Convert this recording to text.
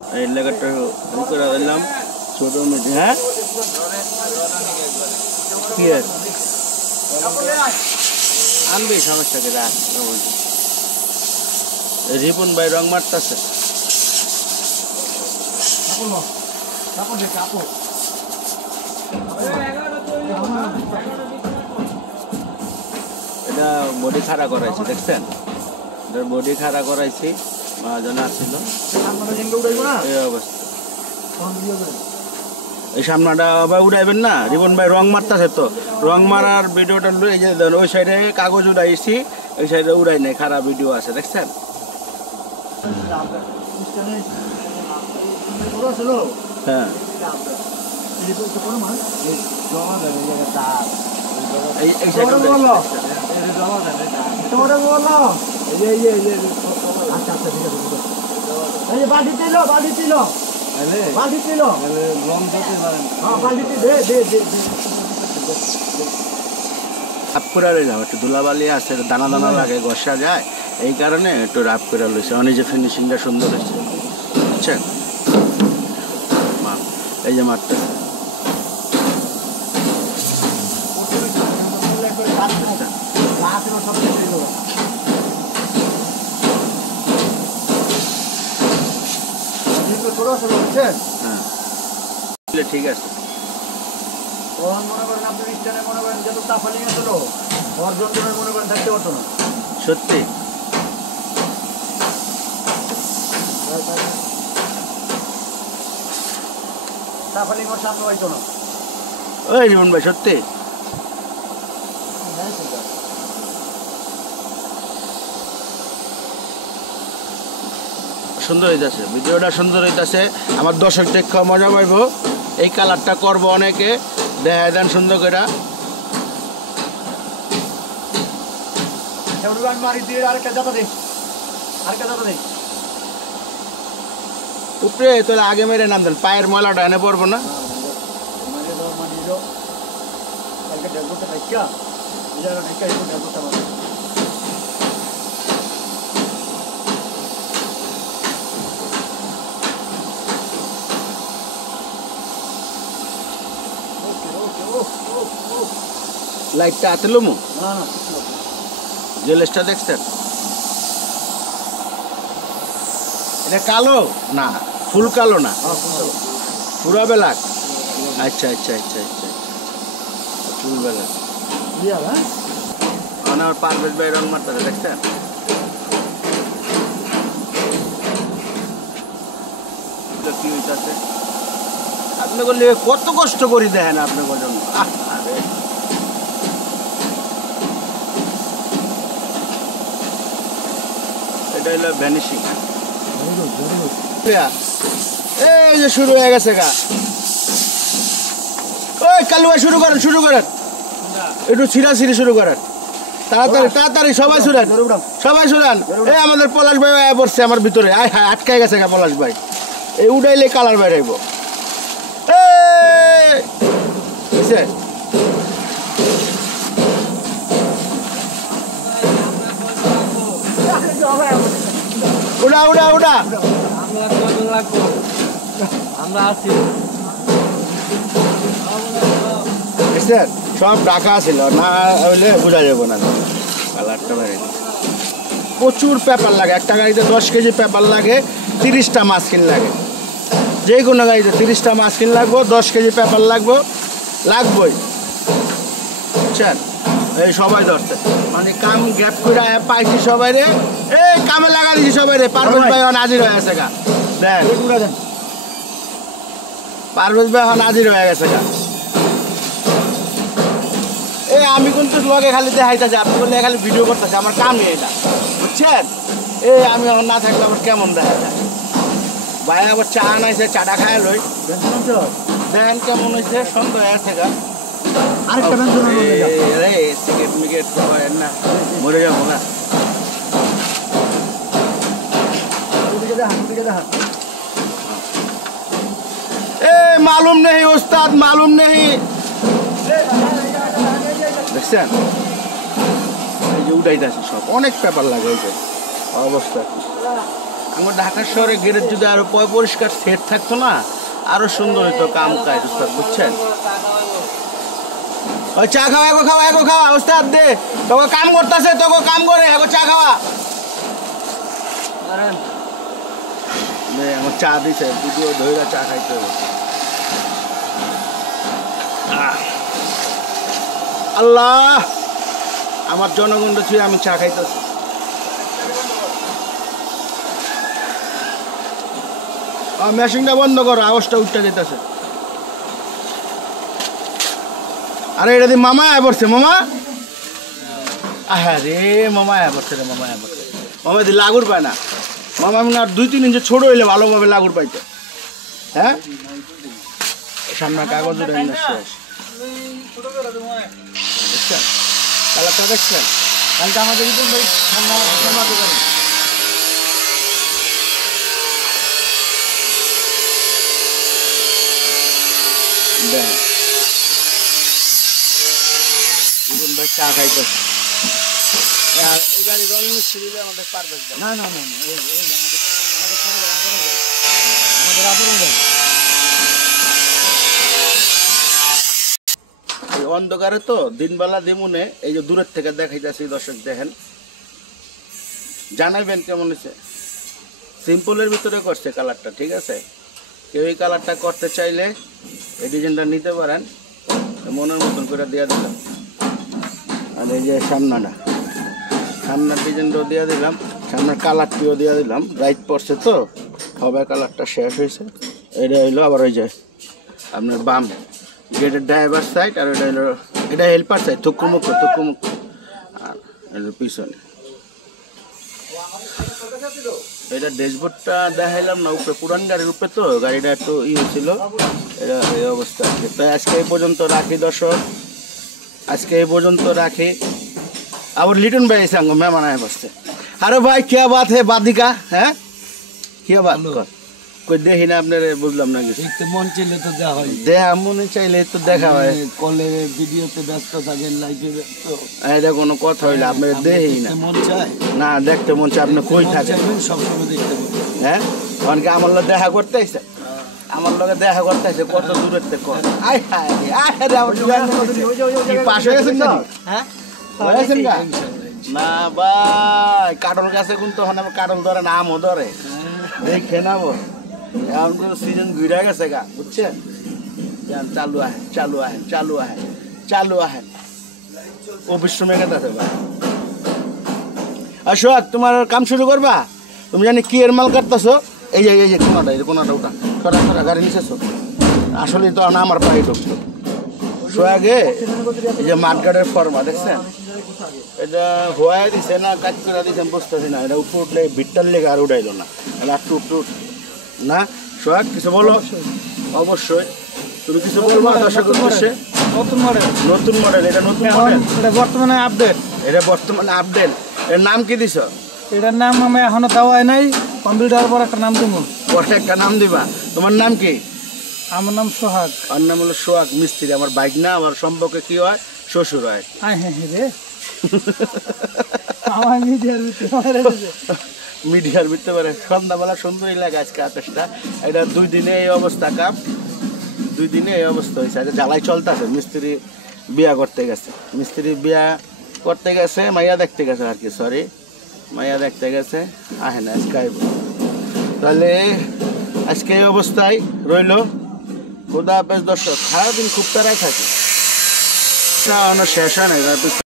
এই লাগাটা করে দিলাম ছোট মিটি। হ্যাঁ কি আনবি সমস্যা কি রাখ। রিপন ভাই রং মারতেছে। এটা বডি খাড়া করাইছি দেখছেন, এটার বডি খাড়া করাইছি। মহাজন আসছিল এই অবস্থা। এই সামনাটা আবার উড়াইবেন না, রিপন ভাই রং মারতেছে তো, রং মারার ভিডিওটা এই যে ওই সাইডে কাগজ উড়াইছি, ওই সাইডে উড়াই নাই, খারাপ ভিডিও আছে দেখছেন। হ্যাঁ এই সাইডে রাপ করে রইলাম, একটু ধুলাবালি আছে, দানা দানা লাগে, ঘষা যায়, এই কারণে একটু রাপ করে লইছে। অনেক যে ফিনিশিংটা সুন্দর হয়েছে বুঝছেন। এই যে মারতে ঠিক আছে। সত্যি ওই জীবন ভাই সত্যি সুন্দর হইতেছে, ভিডিওটা সুন্দর হইতেছে। আমার দর্শক দেখে মজা পাইব। এই কালারটা করবো অনেকে, দেখা দেন সুন্দর করে। উপরে তাহলে আগে মেরে নাম দেন, পায়ের ময়লাটা এনে পড়বো না। লাইটটা হাতে লমু, জেলেসটা দেখছেন? এটা কালো না, ফুল কালো না, পুরা বেলাক। আচ্ছা আচ্ছা আচ্ছা আচ্ছা ফুল বেলাক। আমার পারভেজ ভাই রং মারতে দেখছেন? কি হইতাছে আপনি বললে কত কষ্ট করি দেখেন আপনার জন্য। এটা হলো ভ্যানিশিং। এই যে শুরু হয়ে গেছে গা। ওই কালু ভাই শুরু করেন, শুরু করেন, একটু ছিঁড়াছিঁড়ি শুরু করেন, তাড়াতাড়ি তাড়াতাড়ি সবাই শুনেন, সবাই শুনেন। এই আমাদের পলাশ ভাই পড়ছে আমার ভিতরে, আয় হ্যাঁ আটকাই গেছে গা পলাশ ভাই। এই উঠাইলে কালার বাইরে আইব। উড়া উড়া উড়া আমরা আছি। সব ঢাকা ছিল না হইলে বোঝা যাবো না কালারটা বাইরে। প্রচুর পেপার লাগে, একটা গাড়িতে 10 কেজি পেপার লাগে, 30টা মাস্কিন লাগে। যে কোনো গাড়িতে 30টা মাস্কিন লাগবো, 10 কেজি পেপার লাগবো, লাগবই বুঝছেন। এই সবাই ধরছে মানে কাম গ্যাপ করে পাইছি সবাই রে, এই কামে লাগা দিছি সবাই রে। পারভেজ ভাই এখন হাজির হয়ে গেছে গা, দেখ পারভেজ ভাই এখন হাজির হয়ে গেছে গা। এই আমি কিন্তু লগে খালি দেখাইতেছি, আপনি বললে খালি ভিডিও করতেছে, আমার কামই এটা বুঝছেন। এই আমি এখন না থাকলে আবার কেমন দেখা যায়। ভাই আবার চা আনাইছে, চাটা খায় লই, দেখেন কেমন হয়েছে, সন্ধ্যা হয়ে গেছে গা। সিগারেট মিগেট না মরে যাবো না। मालूम नहीं उस्ताद मालूम नहीं দেখছেন এই যে উঠাইতেছে সব অনেক পেপার লাগাইছে অবস্থা আমার ঢাকা শহরে গেটের যদি আরো পরিষ্কার সেট থাকতো না আরো সুন্দর হইতো কাম কাজ উস্তাদ বুঝছেন। ওই চা খাওয়া এগো খাওয়া উস্তাদ দে তোকে কাম করতেছে তোকে কাম করে এগো চা খাওয়া আমার চা দিছে ভিডিও ধইরা চা খাইতে হবে। আল্লাহ আমার জনগণ ছুঁয়ে আমি চা খাইতেছি। মেশিনটা বন্ধ করো আওয়াজটা উঠতে যেতেছে। আরে এটা দিয়ে মামা আয় পড়ছে মামা। রে মামা আয় পড়ছে রে মামা আয় পড়ছে। মামা দি লাগুর পায় না মামা আমি আর 2-3 ইঞ্চি ছোট হইলে ভালোভাবে লাগুর পাইতো। হ্যাঁ সামনে কাগজ উঠে শেষ কালারটা দেখছেন কালকে আমাদের চা খাইতে এই গাড়ি রং মিস্ত্রি দিলে আমাদের পারবে না না না আমাদের আপন এই অন্ধকারে তো দিনবেলা দিমুনে এই যে দূরের থেকে দেখাইতেছি দর্শক দেখেন জানাইবেন কেমন হয়েছে। সিম্পলের ভিতরে করছে কালারটা ঠিক আছে। কেউ এই কালারটা করতে চাইলে এই ডিজাইনটা নিতে পারেন মনের মতন করে দিয়ে দিলাম। আর এই যে সামনের ডিজাইনটাও দিয়ে দিলাম সামনের কালারটিও দিয়ে দিলাম। রাইট পড়ছে তো হবে কালারটা শেষ হয়েছে। এটা হইলো আবার ওই যে আপনার বাম গেটের ড্রাইভার সাইড আর এটা হলো এটা হেল্পার সাইড থুকুমুখ আর এটার পিছনে এটা ড্যাশবোর্ডটা দেখাইলাম না উপরে পুরান গাড়ির উপরে তো গাড়িটা একটু ছিল এটা এই অবস্থা আছে। তাই আজকে এই পর্যন্ত রাখি দর্শক আজকে এই পর্যন্ত রাখি। আবার লিটন ভাই এসে আঙ্গো মেহমান আয় বসছে। আরে ভাই क्या बात है बादिका হ্যাঁ क्या बात कर कोई দেখি না আপনার বুঝলাম না কিছু। দেখতে মন চাইলে তো দেখা হয় দেখা মনে চাইলে তো দেখা হয় কলে ভিডিওতে ব্যস্ত থাকেন লাইভে ব্যস্ত এটা কোনো কথা হইলে আপনার দেখি না মন চায় না দেখতে মন চায় আপনি কই থাকেন সবসময় দেখতে পাবেন। হ্যাঁ অনেকে আমার লোক দেখা করতে আইসে আমার লোকে দেখা করতে আইসে কত দূরের থেকে আয় হায় কি পাশ হয়ে গেছেন না হ্যাঁ হয়েছেন না না ভাই কাটল গাছে কিন্তু আমার কাটল ধরে না আমও ধরে দেখে নাবো এখন তো সিজন ঘুরে গেছে গা বুঝছেন। চালু আহেন অফিস সময় গেছে ভাই। আর সোহাগ তোমার কাম শুরু করবা তুমি জানি কি এর মাল কাটতেছো এই যে কোনাটা ওটা সরা গাড়ি নিচেছো আসলে তো না আমার পায়ে ঢুকতো সোহাগে এই যে মাঠগাড়ের ফর্মা দেখছেন এটা হওয়াই দিছে না কাজ করে দিয়েছেন বুঝতেছি না। এটা উপর উঠলে ভিটটার লেগে আর উঠাইলো না এটা টুট না। সোহাগ কিছু বলো অবশ্যই তুমি কিছু বলবা দর্শক উদ্দেশ্যে। নতুন মডেল এটা নতুন মডেল এটা বর্তমানে আপডেট এর নাম কি দিছ? এটার নাম আমি এখনো দেওয়া নাই কম্পিউটার পর একটা নাম দেবো পরে একটা নাম দিবা। তোমার নাম কি? আমার নাম সোহাগ। আমার নাম হলো সোহাগ মিস্ত্রি। আমার বাইক না আমার সম্পর্কে কি হয় শ্বশুর হয়। হ্যাঁ রে আমার মিডিয়ার ভিতরে পারে সন্ধ্যাবেলা সুন্দরী লাগে আজকে আকাশটা। এটা 2 দিনে এই অবস্থা কাপ 2 দিনে এই অবস্থা হয়েছে। আজকে জ্বালাই চলতেছে। মিস্ত্রি বিয়া করতে গেছে মাইয়া দেখতে গেছে আর কি সরি মাইয়া দেখতে গেছে আহে না আজকে আইব। তাহলে আজকে এই অবস্থায় রইল। খোদা হাফেজ দর্শক। সারাদিন খুব তারাই থাকে শেষ হয় না।